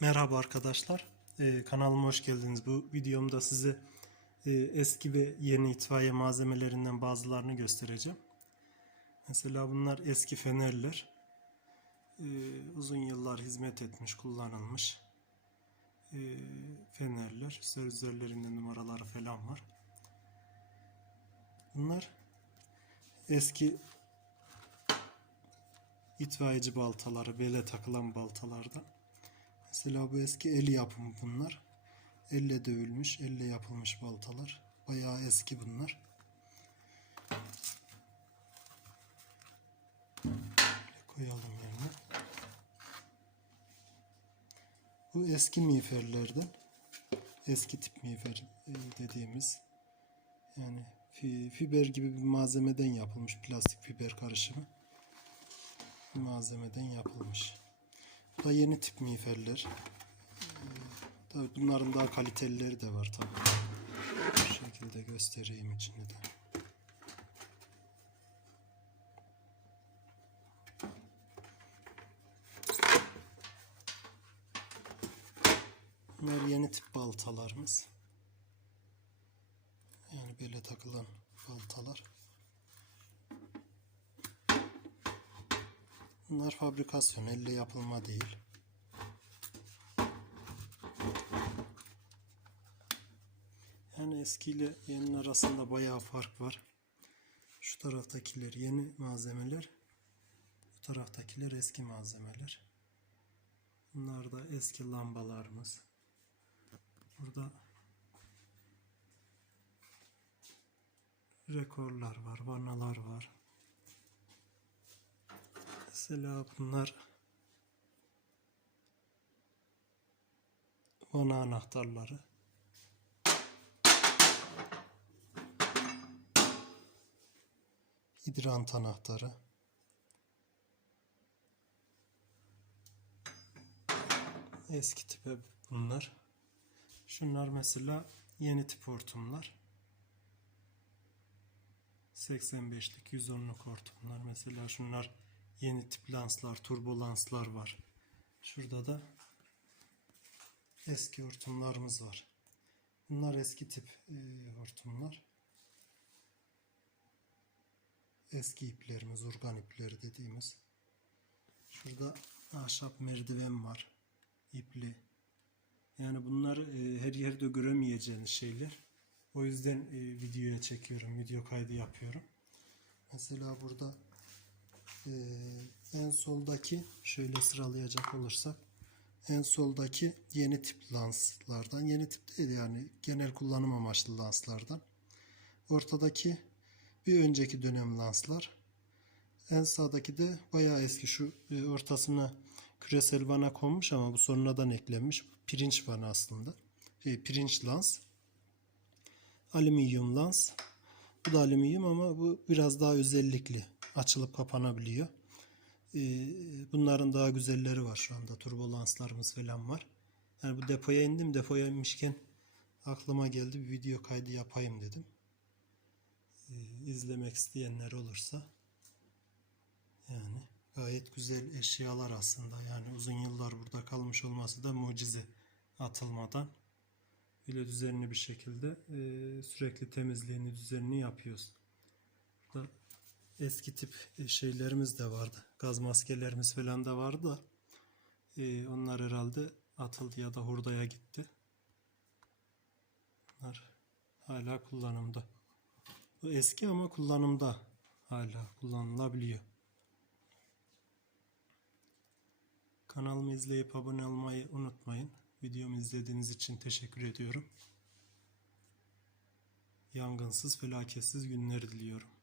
Merhaba arkadaşlar. Ee, kanalıma hoş geldiniz. Bu videomda size e, eski ve yeni itfaiye malzemelerinden bazılarını göstereceğim. Mesela bunlar eski fenerler. Ee, uzun yıllar hizmet etmiş, kullanılmış ee, fenerler. İşte üzerlerinde numaraları falan var. Bunlar eski itfaiyeci baltaları, bele takılan baltalardan. Mesela bu eski el yapımı bunlar. Elle dövülmüş, elle yapılmış baltalar. Bayağı eski bunlar. Koyalım yerine. Bu eski miğferlerden. Eski tip miğfer e, dediğimiz. Yani fi- fiber gibi bir malzemeden yapılmış plastik fiber karışımı. Malzemeden yapılmış. Da yeni tip miğferler. Tabii bunların daha kalitelileri de var tabii. Bu şekilde göstereyim içini de. Bunlar yeni tip baltalarımız. Yani böyle takılan baltalar. Bunlar fabrikasyon, elle yapılma değil. Yani eski ile yeninin arasında bayağı fark var. Şu taraftakiler yeni malzemeler, bu taraftakiler eski malzemeler. Bunlar da eski lambalarımız. Burada rekorlar var, vanalar var. Mesela bunlar vana anahtarları. Hidrant anahtarı. Eski tipe bunlar. Şunlar mesela yeni tip hortumlar. 85'lik 110'luk hortumlar. Mesela şunlar yeni tip lanslar, turbo lanslar var. Şurada da eski hortumlarımız var. Bunlar eski tip e, hortumlar. Eski iplerimiz, urgan ipleri dediğimiz. Şurada ahşap merdiven var. ipli. Yani bunları e, her yerde göremeyeceğiniz şeyler. O yüzden e, videoya çekiyorum, video kaydı yapıyorum. Mesela burada e, en soldaki şöyle sıralayacak olursak en soldaki yeni tip lanslardan yeni tip değil yani genel kullanım amaçlı lanslardan. Ortadaki bir önceki dönem lanslar. En sağdaki de bayağı eski şu e, ortasına küresel vana konmuş ama bu sonradan eklenmiş pirinç vana aslında. E, pirinç lans. Alüminyum lans. Bu da alüminyum ama bu biraz daha özellikli açılıp kapanabiliyor ee, bunların daha güzelleri var şu anda. Turbolanslarımız falan var. Yani bu depoya indim. Depoya inmişken aklıma geldi bir video kaydı yapayım dedim. Ee, izlemek isteyenler olursa yani gayet güzel eşyalar aslında. Yani uzun yıllar burada kalmış olması da mucize atılmadan böyle düzenli bir şekilde e, sürekli temizliğini düzenini yapıyoruz. Burada eski tip e, şeylerimiz de vardı. Gaz maskelerimiz falan da vardı da e, onlar herhalde atıldı ya da hurdaya gitti. Bunlar hala kullanımda. Bu eski ama kullanımda hala kullanılabiliyor. Kanalımı izleyip abone olmayı unutmayın. Videomu izlediğiniz için teşekkür ediyorum. Yangınsız, felaketsiz günler diliyorum.